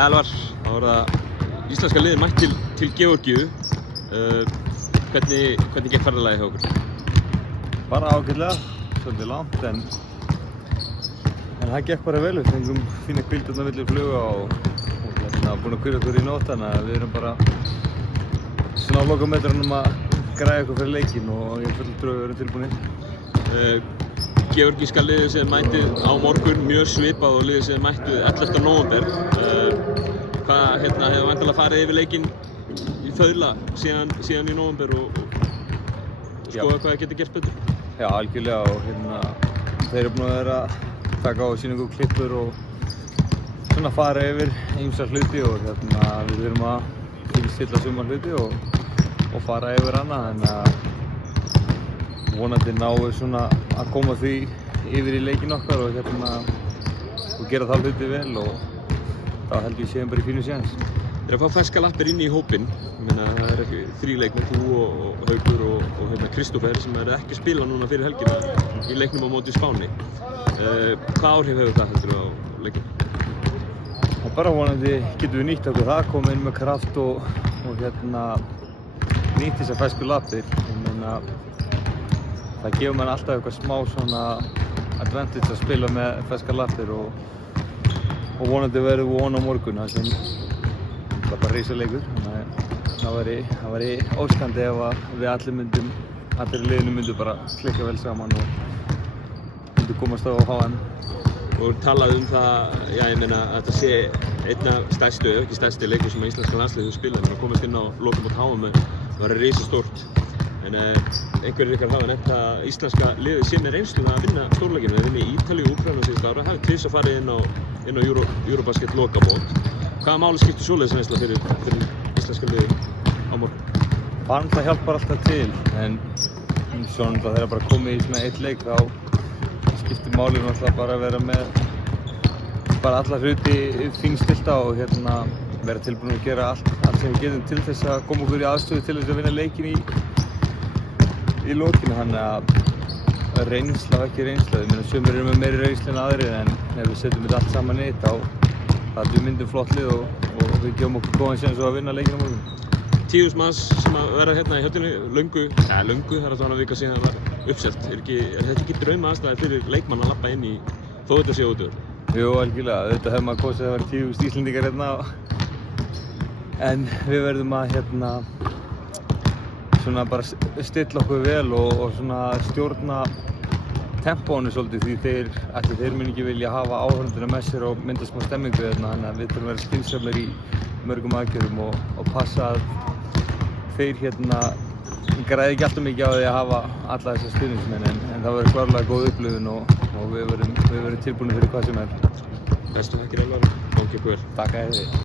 Elvar, þá það íslenska liðið mætt til Georgíu. Hvernig gekk ferðalagið hjá okkur? Bara ágætlega, svolítið langt en það gekk bara vel. Við fengum fína hvíld þarna milli fluga og búin að hvíla okkur í nótt, þannig að við erum bara svona á lokametrunum að græða okkur fyrir leikinn og ég er full trú að við erum tilbúinir. Georgíska liðið sem mættið á morgun mjög svipað og liðið sem mættið 11. nóvember. Hvað hefur væntanlega farið yfir leikinn í þaula síðan í nóvember og skoða hvað getur gert betur? Já, algjörlega, og þeir eru búin að vera að taka á sýningu klippur og svona fara yfir ýmsar hluti og við þurfum að stilla sumar hluti og fara yfir annað, þannig að vonandi náum við svona að koma því yfir í leikinn okkar og gera það hluti vel og þá held ég séum bara í fínu séns. Þeir að fá ferska lappir inn í hópinn. Það er ekki 3 leikmenn, þú og Haukur og Kristófer sem eru ekki að spila núna fyrir helgina í leiknum á móti Spáni. Hvað áhrif hefur það heldur á leikinn? Og bara vonandi getum við nýtt okkur það, koma inn með kraft og nýtt þessar fersku lappir. Það gefur mann alltaf eitthvað smá svona advantage að spila með ferskar lappir og vonandi verður von á morgun. Það er bara risaleikur, það væri óskandi ef við allir liðinu myndum bara klikka vel saman og myndum komast á HM. Og talað það, að þetta sé einn af stærstu, ef ekki stærsti leikur sem íslenska landsliðið spila. Að komast inn á lokum á HM var risastórt. En einhverjir ykkar hafa nefnt að íslenska liðið sé með reynsluna að vinna stórleikina. Þeir vinni í Ítalíu og Úkraínu síðustu ára, hafi tvisvar farið inn á Eurobasket lokamót. Hvaða máli skiptir svoleiðis reynsla fyrir íslenska liðið á morgun? Það hjálpar alltaf til, en svona þegar bara komið í svona eitt leik þá skiptir málið náttúrulega bara að vera með bara alla hluti fínstilta og vera tilbúin að gera allt sem við getum til þess að koma okkur í aðstöðu til þess að vinna leikinn í lokinu, þannig að reynsla og ekki reynsla. Sumir eru með meiri reynslu en aðrir, en ef við setjum þetta allt saman í þá við myndum flott lið og við gefum okkur góðan séns að vinna leikinn á morgun. 10.000 manns sem að vera hérna í höllinu löngu, það er alltaf vika síðan það var uppselt. Er þetta ekki drauma aðstæði fyrir leikmann að labba inn í þó þetta sé útvöður? Jú, algjörlega. Auðvitað hefur maður kosið að vera 10.000 Íslendingar hérna, en við verðum að svona bara stilla okkur vel og svona stjórna tempónu svolítið, því þeir mun ekki vilja hafa áhorfendurna með sér og mynda smá stemmingu hérna, þannig að við þurfum að vera skynsamlegir í mörgum aðgerðum og passa að þeir græði ekki alltaf mikið á því að hafa alla þessar stuðningsmenn, en það verður klárlega góð upplifun og við verðum tilbúinir fyrir hvað sem er. Bestu þakkir Elvar, gangi ykkur vel. Takk að þið.